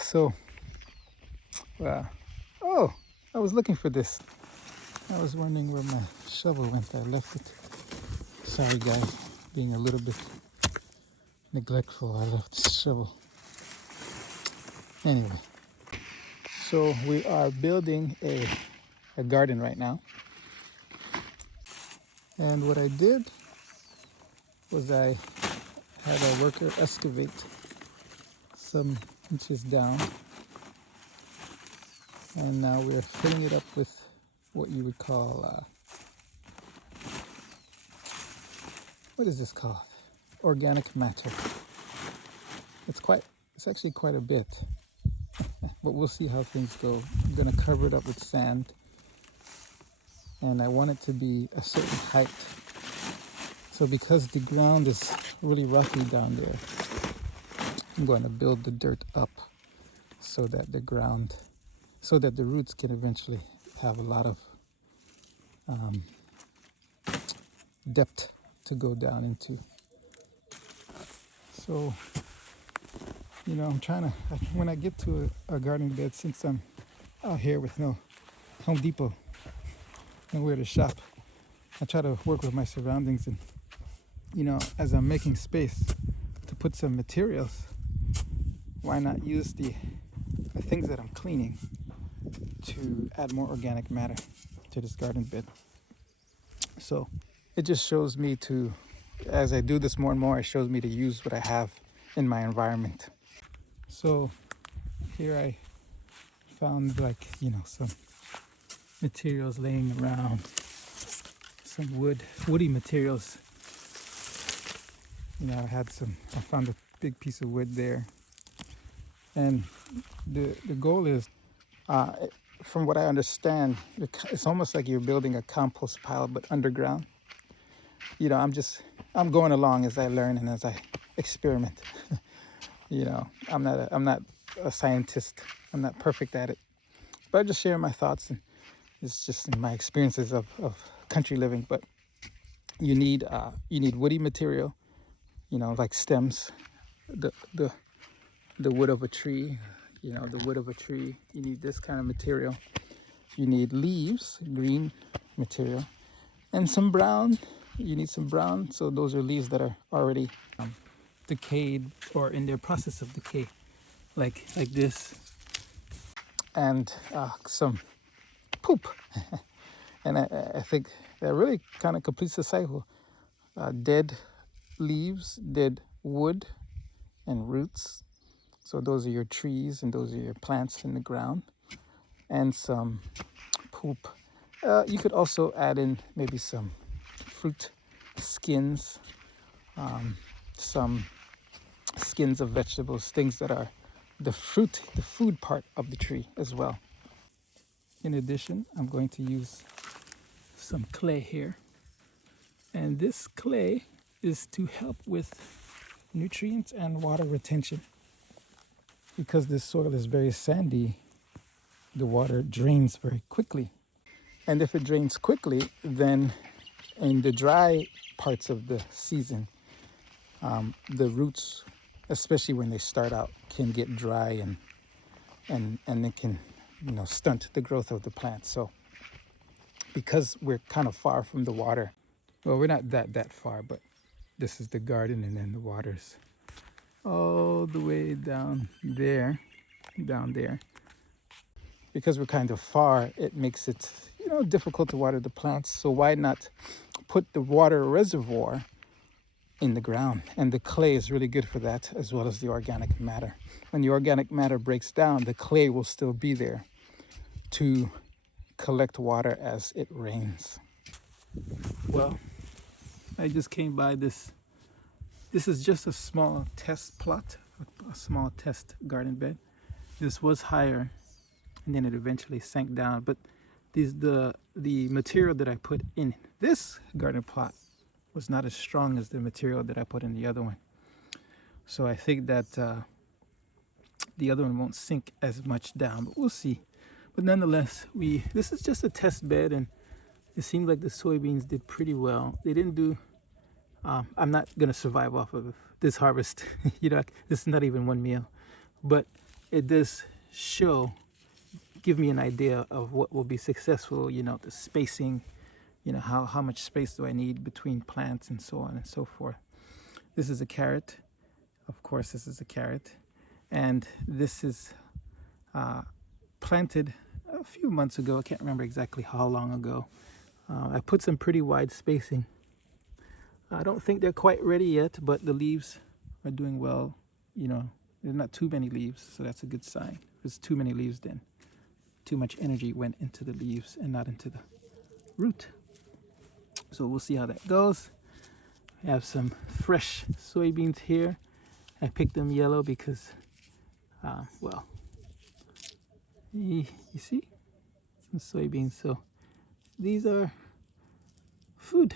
So, uh, oh, I was looking for this. I was wondering where my shovel went. I left it. Sorry, guys, being a little bit neglectful. I left the shovel. Anyway, so we are building a garden right now. And what I did was I had a worker excavate some inches down. And now we're filling it up with what you would call, what is this called? Organic matter. It's actually quite a bit, but we'll see how things go. I'm gonna cover it up with sand, and I want it to be a certain height. So because the ground is really rocky down there, I'm going to build the dirt up so that the roots can eventually have a lot of depth to go down into. So, I'm trying to, when I get to a garden bed, since I'm out here with no Home Depot, nowhere to shop, I try to work with my surroundings and, as I'm making space to put some materials, why not use the things that I'm cleaning to add more organic matter to this garden bed. So it just shows me to, as I do this more and more, it shows me to use what I have in my environment. So here I found some materials laying around, some woody materials. I found a big piece of wood there. And the goal is, from what I understand, it's almost like you're building a compost pile, but underground. I'm going along as I learn and as I experiment. I'm not a scientist. I'm not perfect at it, but I just share my thoughts, and it's just my experiences of country living. But you need woody material, like stems, the wood of a tree, the wood of a tree. You need this kind of material. You need leaves, green material, and some brown. You need some brown. So those are leaves that are already decayed or in their process of decay, like this, and some poop. And I think that really kind of completes the cycle. Dead leaves, dead wood, and roots. So those are your trees and those are your plants in the ground. And some poop. You could also add in maybe some fruit skins, some skins of vegetables, things that are the food part of the tree as well. In addition, I'm going to use some clay here. And this clay is to help with nutrients and water retention. Because this soil is very sandy, the water drains very quickly. And if it drains quickly, then in the dry parts of the season, the roots, especially when they start out, can get dry and it can stunt the growth of the plant. So because we're kind of far from the water, well, we're not that far, but this is the garden, and then the water's all the way down there. Because we're kind of far, it makes it difficult to water the plants. So why not put the water reservoir in the ground? And the clay is really good for that, as well as the organic matter. When the organic matter breaks down, the clay will still be there to collect water as it rains. Well, I just came by this. This is just a small test plot, a small test garden bed. This was higher, and then it eventually sank down. But the material that I put in this garden plot was not as strong as the material that I put in the other one. So I think that the other one won't sink as much down, but we'll see. But nonetheless, this is just a test bed, and it seemed like the soybeans did pretty well. They didn't do, I'm not gonna survive off of this harvest. This is not even one meal. But it does give me an idea of what will be successful, you know, the spacing, you know, how much space do I need between plants and so on and so forth. This is a carrot. Of course, this is a carrot. And this is planted a few months ago. I can't remember exactly how long ago. I put some pretty wide spacing. I don't think they're quite ready yet, but the leaves are doing well. You know, there's not too many leaves, so that's a good sign. If there's too many leaves, then too much energy went into the leaves and not into the root. So we'll see how that goes. I have some fresh soybeans here. I picked them yellow because, well, you see, some soybeans. So these are food.